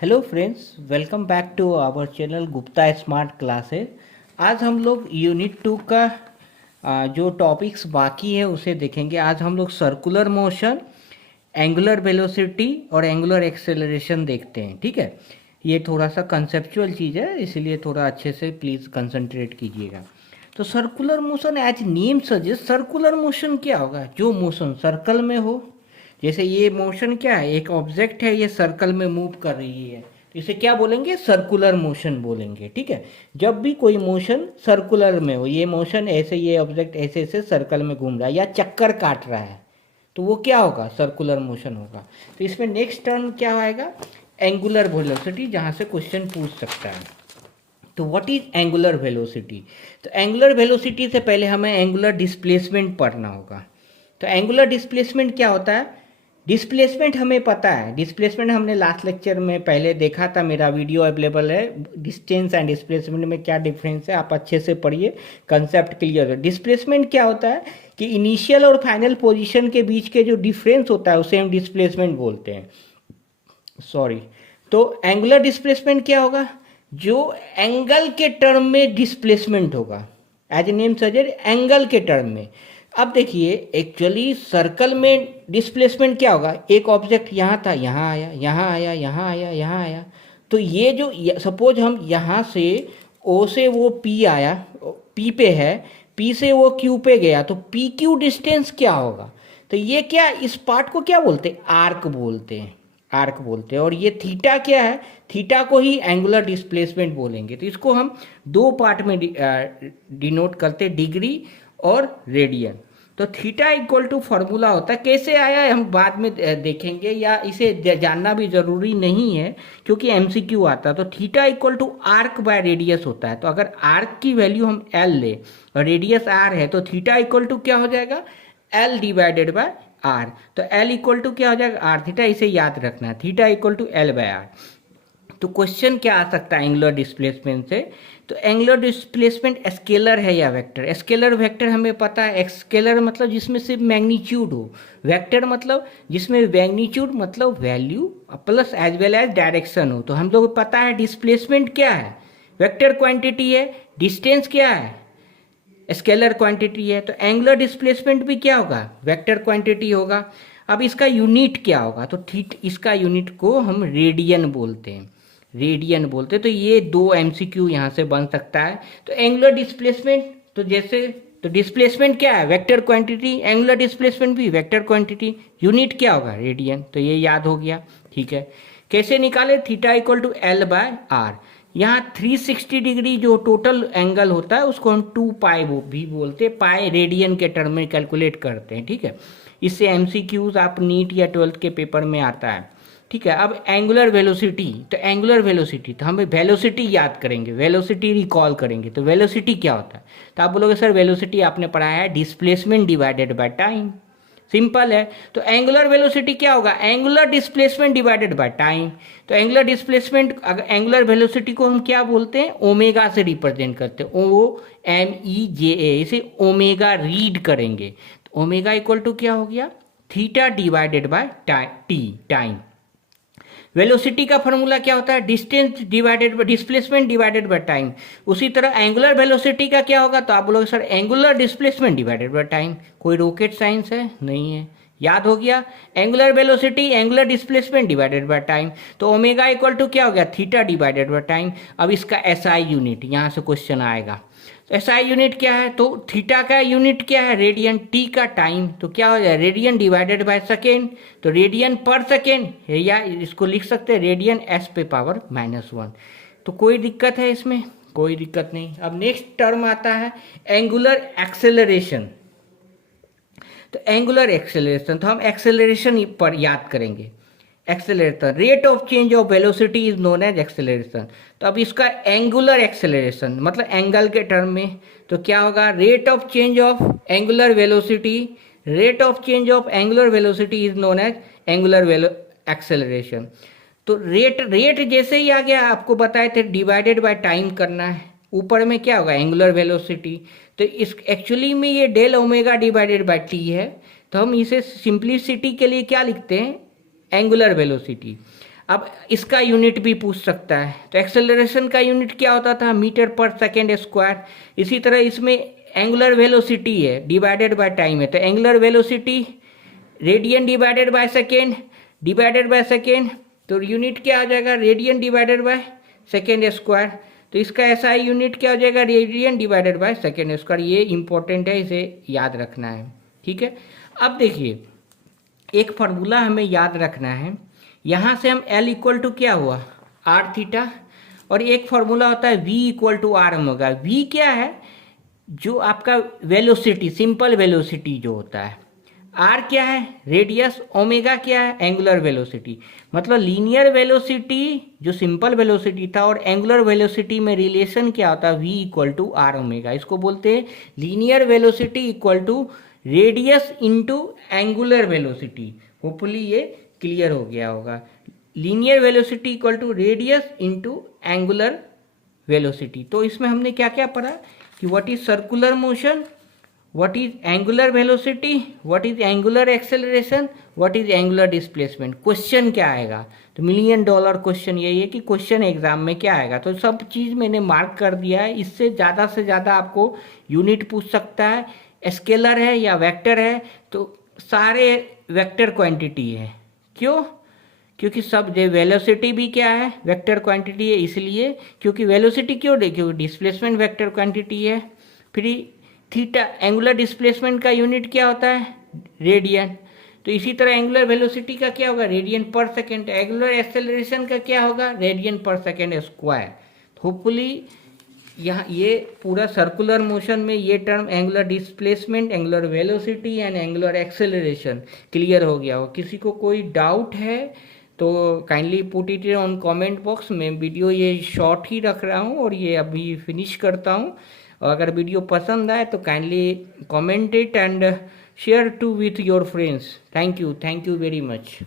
Hello friends, welcome back to our channel Gupta smart classes. आज हम लोग यूनिट 2 का जो टॉपिक्स बाकी है उसे देखेंगे। आज हम लोग सर्कुलर मोशन, एंगुलर वेलोसिटी और एंगुलर एक्सेलरेशन देखते हैं। ठीक है, ये थोड़ा सा कंसेप्चुअल चीज़ है, इसीलिए थोड़ा अच्छे से प्लीज़ कंसंट्रेट कीजिएगा। तो circular motion as name suggest, circular motion क्या होगा? जो मोशन सर्कल में हो। जैसे ये मोशन क्या है, एक ऑब्जेक्ट है, ये सर्कल में मूव कर रही है, तो इसे क्या बोलेंगे? सर्कुलर मोशन बोलेंगे। ठीक है, जब भी कोई मोशन सर्कुलर में हो, ये मोशन ऐसे, ये ऑब्जेक्ट ऐसे ऐसे सर्कल में घूम रहा है या चक्कर काट रहा है, तो वो क्या होगा? सर्कुलर मोशन होगा। तो इसमें नेक्स्ट टर्म क्या आएगा? एंगुलर वेलोसिटी, जहाँ से क्वेश्चन पूछ सकता है। तो व्हाट इज एंगुलर वेलोसिटी? तो एंगुलर वेलोसिटी से पहले हमें एंगुलर डिस्प्लेसमेंट पढ़ना होगा। तो एंगुलर डिस्प्लेसमेंट क्या होता है? डिस्प्लेसमेंट हमें पता है, डिस्प्लेसमेंट हमने लास्ट लेक्चर में पहले देखा था, मेरा वीडियो अवेलेबल है। डिस्टेंस एंड डिस्प्लेसमेंट में क्या डिफरेंस है, आप अच्छे से पढ़िए, कंसेप्ट क्लियर हो। डिस्प्लेसमेंट क्या होता है कि इनिशियल और फाइनल पोजीशन के बीच के जो डिफरेंस होता है उसे हम डिस्प्लेसमेंट बोलते हैं। सॉरी। तो एंगुलर डिस्प्लेसमेंट क्या होगा? जो एंगल के टर्म में डिस्प्लेसमेंट होगा, as a name suggest, angle के टर्म में। अब देखिए, एक्चुअली सर्कल में डिस्प्लेसमेंट क्या होगा? एक ऑब्जेक्ट यहाँ था, यहाँ आया, यहाँ आया, यहाँ आया, यहाँ आया। तो ये जो सपोज हम यहाँ से ओ से वो पी आया, पी पे है, पी से वो क्यू पे गया, तो पी क्यू डिस्टेंस क्या होगा? तो ये क्या, इस पार्ट को क्या बोलते हैं? आर्क बोलते हैं, आर्क बोलते हैं। और ये थीटा क्या है? थीटा को ही एंगुलर डिस्प्लेसमेंट बोलेंगे। तो इसको हम दो पार्ट में डिनोट करते हैं, डिग्री और रेडियन। तो थीटा इक्वल टू फॉर्मूला होता है, कैसे आया है हम बाद में देखेंगे, या इसे जानना भी जरूरी नहीं है क्योंकि एमसीक्यू आता है। तो theta equal to arc by radius होता है। तो अगर आर्क की वैल्यू हम एल ले और रेडियस आर है, तो थीटा इक्वल टू क्या हो जाएगा? L divided by R. तो एल इक्वल टू क्या हो जाएगा? R theta. इसे याद रखना है, theta equal to L by R. तो क्वेश्चन क्या आ सकता है एंगुलर डिस्प्लेसमेंट से? तो एंगुलर डिस्प्लेसमेंट स्केलर है या वेक्टर? स्केलर वेक्टर हमें पता है, स्केलर मतलब जिसमें सिर्फ मैग्नीट्यूड हो, वेक्टर मतलब जिसमें मैग्नीट्यूड मतलब value plus as well as direction हो। तो हम लोग पता है डिस्प्लेसमेंट क्या है? वेक्टर क्वांटिटी है। डिस्टेंस क्या है? स्केलर क्वांटिटी है। तो एंगुलर डिस्प्लेसमेंट भी क्या होगा? वेक्टर क्वांटिटी होगा। अब इसका यूनिट क्या होगा? तो ठीक, इसका यूनिट को हम रेडियन बोलते हैं, रेडियन बोलते हैं। तो ये दो एमसीक्यू यहाँ से बन सकता है। तो एंगुलर डिस्प्लेसमेंट, तो जैसे, तो डिस्प्लेसमेंट क्या है? Vector quantity. एंगुलर डिस्प्लेसमेंट भी वेक्टर क्वांटिटी, यूनिट क्या होगा? रेडियन। तो ये याद हो गया। ठीक है, कैसे निकाले? Theta equal to L by R. यहाँ 360 डिग्री जो टोटल एंगल होता है उसको हम 2 पाई भी बोलते हैं, पाई रेडियन के टर्म में कैलकुलेट करते हैं। ठीक है, इससे एमसीक्यूज आप नीट या 12th के पेपर में आता है। ठीक है, अब एंगुलर वेलोसिटी। तो एंगुलर वेलोसिटी, तो हम वेलोसिटी याद करेंगे, वेलोसिटी रिकॉल करेंगे। तो वेलोसिटी क्या होता है? तो आप बोलोगे सर वेलोसिटी आपने पढ़ा है displacement divided by time, simple है। तो एंगुलर वेलोसिटी क्या होगा? Angular displacement divided by time. तो एंगुलर डिस्प्लेसमेंट, एंगुलर वेलोसिटी को हम क्या बोलते हैं? ओमेगा से रिप्रेजेंट करते हैं, OMEGA। इसे ओमेगा रीड करेंगे। तो ओमेगा इक्वल टू क्या हो गया? Theta divided by time. Velocity का फॉर्मूला क्या होता है? Distance divided by displacement divided by time. उसी तरह एंगुलर वेलोसिटी का क्या होगा? तो आप बोलोगे sir angular displacement divided by time. कोई रॉकेट साइंस है? नहीं है, याद हो गया। Angular velocity, angular displacement divided by time. तो ओमेगा इक्वल टू क्या हो गया? Theta divided by time. अब इसका एसआई यूनिट, यहाँ से क्वेश्चन आएगा। एसआई यूनिट क्या है? तो थीटा का यूनिट क्या है? रेडियन। टी का टाइम, तो क्या हो जाए? Radian divided by second. तो रेडियन पर सेकेंड, या इसको लिख सकते हैं रेडियन एस पे पावर -1। तो कोई दिक्कत है इसमें? कोई दिक्कत नहीं। अब नेक्स्ट टर्म आता है एंगुलर एक्सेलरेशन। तो एंगुलर एक्सेलरेशन, तो हम एक्सेलरेशन पर याद करेंगे। Acceleration, rate of change of velocity is known as acceleration. तो अब इसका एंगुलर एक्सेलरेशन मतलब एंगल के टर्म में, तो क्या होगा? Rate of change of angular velocity, rate of change of angular velocity is known as angular acceleration. तो रेट जैसे ही आ गया, आपको बताए थे डिवाइडेड बाय टाइम करना है। ऊपर में क्या होगा? Angular velocity. तो इस एक्चुअली में ये del omega divided by T है। तो हम इसे सिंप्लिसिटी के लिए क्या लिखते हैं? Angular velocity. अब इसका यूनिट भी पूछ सकता है। तो एक्सेलरेशन का यूनिट क्या होता था, मीटर पर सेकेंड स्क्वायर। इसी तरह इसमें एंगुलर वेलोसिटी है डिवाइडेड बाय टाइम है, तो angular velocity radian divided by second, तो यूनिट क्या हो जाएगा, radian divided by second square. तो इसका ऐसा यूनिट क्या हो जाएगा, radian divided by second square. ये इंपॉर्टेंट है, इसे याद रखना है, ठीक है। अब देखिए एक फार्मूला हमें याद रखना है। यहाँ से हम L इक्वल टू क्या हुआ, आर थीटा, और एक फार्मूला होता है V equal to R omega. V क्या है, जो आपका वेलोसिटी, सिंपल वेलोसिटी जो होता है। आर क्या है, रेडियस। ओमेगा क्या है, एंगुलर वेलोसिटी। मतलब लीनियर वेलोसिटी जो सिंपल वेलोसिटी था और एंगुलर वेलोसिटी में रिलेशन क्या होता है, V equal to R omega. इसको बोलते हैं linear velocity equal to radius into angular velocity. Hopefully ये क्लियर हो गया होगा। Linear velocity equal to radius into angular velocity. तो इसमें हमने क्या क्या पढ़ा कि what is circular motion, what is angular velocity, what is angular acceleration, what is angular displacement। Question क्या आएगा, तो $1,000,000 क्वेश्चन यही है कि क्वेश्चन एग्जाम में क्या आएगा। तो सब चीज़ मैंने मार्क कर दिया है। इससे ज़्यादा से ज़्यादा आपको यूनिट पूछ सकता है, स्केलर है या वेक्टर है, तो सारे वेक्टर क्वांटिटी है। क्यों, क्योंकि सब वेलोसिटी भी क्या है, वेक्टर क्वांटिटी है। इसलिए क्योंकि वेलोसिटी क्यों क्योंकि डिस्प्लेसमेंट वेक्टर क्वांटिटी है। फिर थीटा, एंगुलर डिस्प्लेसमेंट का यूनिट क्या होता है, रेडियन। तो इसी तरह एंगुलर वेलोसिटी का क्या होगा, रेडियन पर सेकेंड। एंगुलर एक्सेलरेशन का क्या होगा, रेडियन पर सेकेंड स्क्वायर। होपफुली यहाँ ये पूरा सर्कुलर मोशन में ये term angular displacement, angular velocity and angular acceleration clear हो गया हो। किसी को कोई डाउट है तो kindly put it on comment box में। वीडियो ये शॉर्ट ही रख रहा हूँ और ये अभी फिनिश करता हूँ। और अगर वीडियो पसंद आए तो kindly comment it and share to with your friends. Thank you very much.